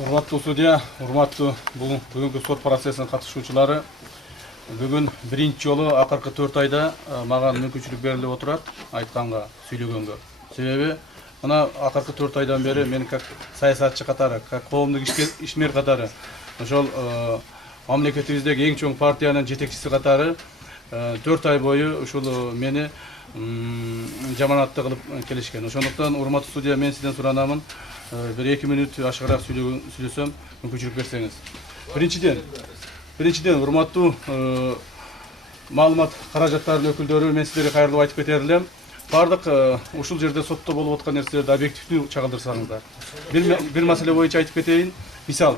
Урматтуу судья, урматтуу бүгүнкү сот процессине катышуучулары, бүгүн биринчи жолу акыркы 4 айда мага мүмкүнчүлүк берилип отурат айтканга, сүйлөгөнгө. Себеби мына акыркы 4 айдан бери мен как саясатчы катары, как коомдук ишмер катары, ошол мамлекетибиздеги эң чоң партиянын жетекчиси катары 4 ай бою ушул мени жаманатты кылып келишкен. Ошондуктан урматтуу судья, мен сизден суранамын, bir 2 minut aşağırak söylesem mümkünçülük verseniz. Birinciden urmattуу маалымат каражаттарынын өкүлдөрү, мен сиздерге кайрылып айтып кетерлим. Бардык ушул жерде сотто болуп аткан нерселерди объективдүү чагылдырсаңыздар. Бир маселе боюнча айтып кетейин. Мисал,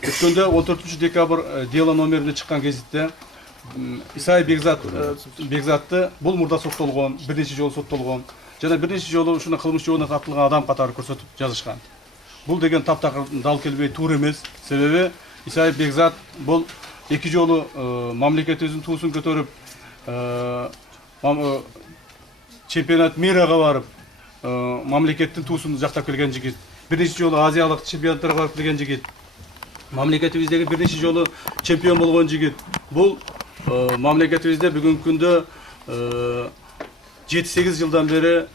өткөндө 14 декабрь дело номерине чыккан гезитте Исай Бекзатты бул мурда соттолгон, бир нече жолу соттолгон. Жана бир нече жолу ушуна кылмыш жообуна тартылган адам катары көрсөтүп жазышкан. Бул деген таптакыр дал келбей туура эмес. Себеби Исай Бекзат бул 2 жолу мамлекетибиздин туусун көтөрүп, чемпионат мирага барып, мамлекеттин туусун жактап келген жигит. Бир нече жолу азиялык чемпионаттарга барып келген жигит. Мамлекетибиздеги бир нече жолу чемпион болгон жигит. Бул мамлекетибизде бүгүнкү күндө 7-8 жылдан бери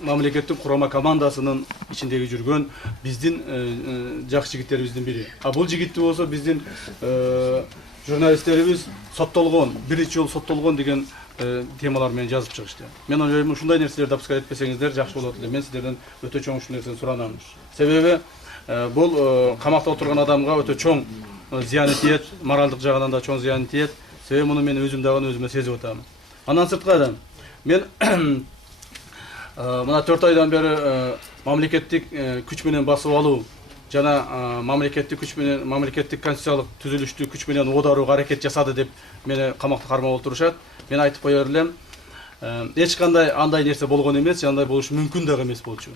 мамлекеттин курама командасынын ичиндеги жүргөн биздин жакшы жигиттерибиздин бири. А бул жигитти болсо биздин журналисттерибиз соттолгон, бир нече жолу соттолгон деген темалар менен жазып чыгышты. Мен ойлойм, ушундай нерселерди допускать этпесеңиздер жакшы болот эле. Мен сиздерден өтө чоң ушул нерсени суранам. Себеби бул камакта отурган адамга өтө чоң зыяны тиет, моралдык жагынан да чоң зыяны тиет. Себеби муну мен өзүм дагы өзүмө сезип атам. Андан сырткары мен мына 4 айдан бери мамлекеттик күч менен басып алуу жана мамлекеттик күч менен, мамлекеттик конституциялык түзүлүштү күч менен оодарууга аракет жасады деп мени камакта кармап отурушат. Мен айтып коер элем, эч кандай андай нерсе болгон эмес, андай болушу мүмкүн дагы эмес болчу.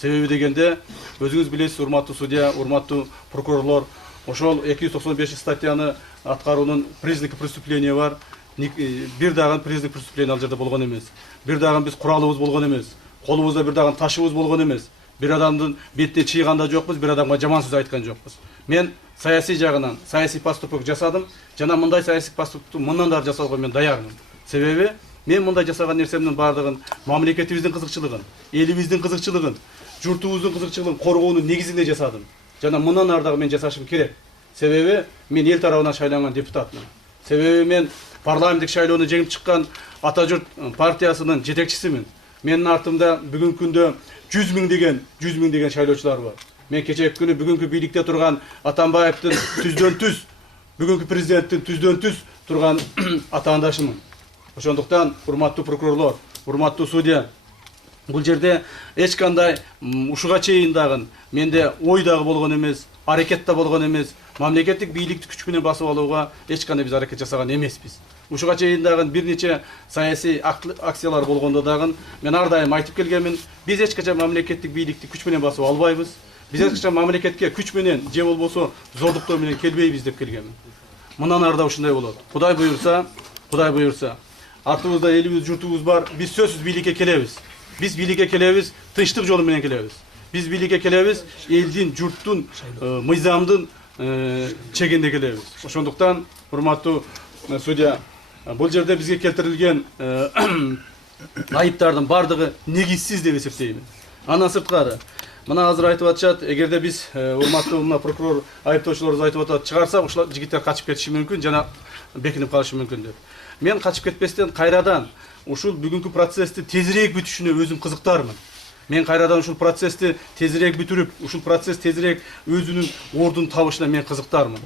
Себеби дегенде, өзүңүз билесиз, урматтуу судья, урматтуу прокурорлор, ошол 295 статьяны аткаруунун признаки преступления бар. Бир дагы признак преступления ал жерде болгон эмес. Бир дагы биз куралыбыз болгон эмес. Колубузда бир дагы ташыбыз болгон эмес. Бир адамдын бетине чыйганда жокпуз, бир адамга жаман сөз айткан жокпуз. Мен саясий жагынан саясий поступок жасадым. Жана мындай саясий поступокту мындан да жасоого мен даярмын. Себеби мен мындай жасаган нерсемдин бардыгын мамлекетибиздин кызыкчылыгын, элибиздин кызыкчылыгын, журтубуздун кызыкчылыгын коргоонун негизинде жасадым. Жана мындан ары дагы мен жасашым керек. Себеби мен эл тарабынан шайланган депутатмын. Себеби мен парламенттик шайлоону жеңип чыккан Ата журт партиясынын жетекчисимин. Менин артымда бүгүнкү күндө 100 миң деген шайлоочулар бар. Мен кечээки күнү бүгүнкү бийликте турган Атамбаевдин түздөн түз, бүгүнкү президенттин түздөн түз турган атаандашымын. Ошондуктан урматтуу прокурорлор, урматтуу судья, бул жерде эч кандай ушуга чейин дагы менде ой дагы болгон эмес, аракет да болгон эмес. Мамлекеттик бийликти күч менен басып алууга эч кандай биз аракет жасаган эмеспиз. Ушуга чейин дагы бир нече саясий акциялар болгондо дагы мен ар дайым айтып келгенмин, биз эч качан мамлекеттик бийликти күч менен басып албайбыз. Биз эч качан мамлекетке күч менен же болбосо зордуктоо менен келбейбиз деп келгенмин. Мындан ары да ушундай болот. Кудай буюрса, артыбызда элибиз, журтубуз бар. Биз сөзсүз бийликке келебиз. Биз бийликке келебиз, тынчтык жолу менен келебиз. Биз бийликке келебиз, элдин, журттун, мыйзамдын чегинде келебиз. Ошондуктан, урматтуу судья, бул жерде бизге келтирилген айыптардын бардыгы негизсиз деп эсептеймин. Андан сырткары, мына азыр айтып атышат, эгерде биз урматтуу мына прокурор айыптоочулорубуз айтып атат, чыгарсак, ушул жигиттер качып кетиши мүмкүн жана бекинип калышы мүмкүн деп. Мен качып кетпестен кайрадан ушул бүгүнкү процессти тезирээк бүтүшүнө өзүм кызыктармын. Мен кайрадан ушул процессти тезирээк бүтүрүп, ушул процесс тезирээк өзүнүн ордун табышына мен кызыктармын.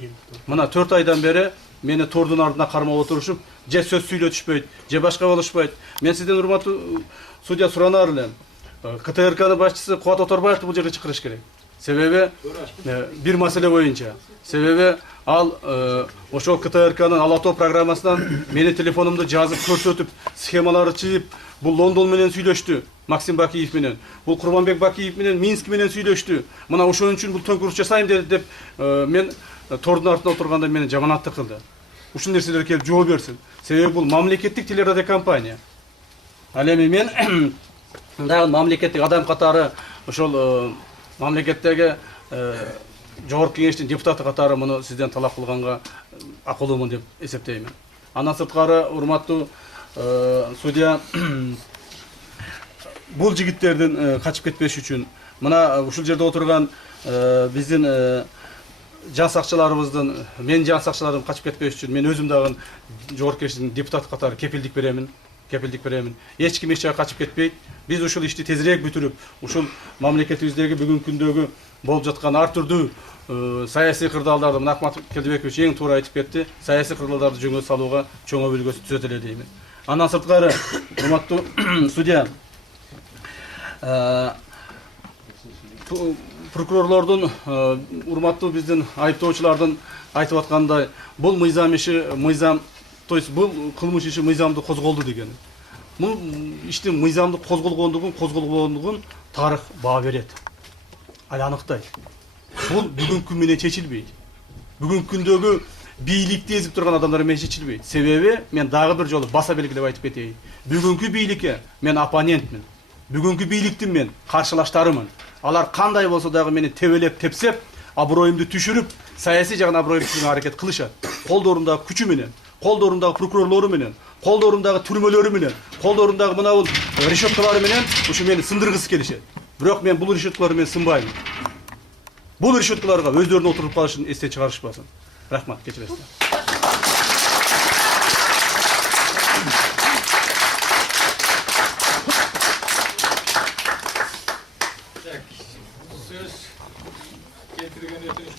Мына 4 айдан бери мени тордун ардына кармап отурушуп, же сөз сүйлөтүшпөйт, же башка болушпайт. Мен сизден урматтуу судья суранар элем. КТРКнын башчысы Кубат Оторбаевди бул жерге чакырыш керек. Себеби бир маселе боюнча. Себеби ал ошол КТРКнын Ала тоо программасынан менин телефонумду жазып көрсөтүп, схемаларды чыгып, бул Лондон менен сүйлөштү, Максим Бакиев менен. Бул Курманбек Бакиев менен Минск менен сүйлөштү. Мына ошон үчүн бул төңкүрүш жасайм деп мен тордун артында отурганда мени жаманатты кылды. Ушул нерселерге келип жооп берсин. Себеби бул мамлекеттик телерадио компания. Ал эми мен дагы мамлекеттик адам катары ошол мамлекеттеги Жогорку Кеңештин депутаты катары муну сизден талап кылганга акылуумун деп эсептеймин. Андан сырткары, урматтуу судья, бул жигиттердин качып кетпеш үчүн мына ушул жерде отурган биздин жан сакчыларыбыздын, менин жан сакчыларым качып кетпеш үчүн мен өзүм дагы Жогорку Кеңештин депутаты катары кепилдик беремин. Эч ким эч жака качып кетпейт. Биз ушул ишти тезирээк бүтүрүп, ушул мамлекетибиздеги бүгүнкү күндөгү болуп жаткан ар түрдүү саясий кырдаалдарды мына Акмат Келдибекович эң туура айтып кетти. Саясий кырдаалдарды жөнгө салууга чоң өбөлгөсү түзөтөлө деймин. Андан сырткары, урматтуу судья, прокурорлордун, урматтуу биздин айыптоочулардын айтып аткандай, бул мыйзам иши, то есть бул кылмыш иши мыйзамдуу козголду деген. Бул иштин мыйзамдуу козголгондугун тарых баа берет. Ал аныктайт. Бул бүгүнкү күн менен чечилбейт. Бүгүнкү күндөгү бийликти эзип турган адамдар менен чечилбейт. Себеби мен дагы бир жолу баса белгилеп айтып кетейин. Бүгүнкү бийликке мен оппонентмин. Бүгүнкү бийликтин мен каршылаштарымын. Алар кандай болсо дагы мени тебелеп, тепсеп, аброюмду түшүрүп, саясий жагынан аброюмду түшүрүүгө аракет кылышат. Колдорундагы күчү менен, колдорундагы прокурорлору менен, колдорундагы түрмөлөрү менен, колдорундагы мына бул решеткалары менен ушу мени сындыргысы келишет. Бирок мен бул решеткалар менен сынбайм. Бул решеткаларга өздөрүнүн отуруп калышын эстен чыгарышпасын. Рахмат, кечиресиздер. Söz getirgen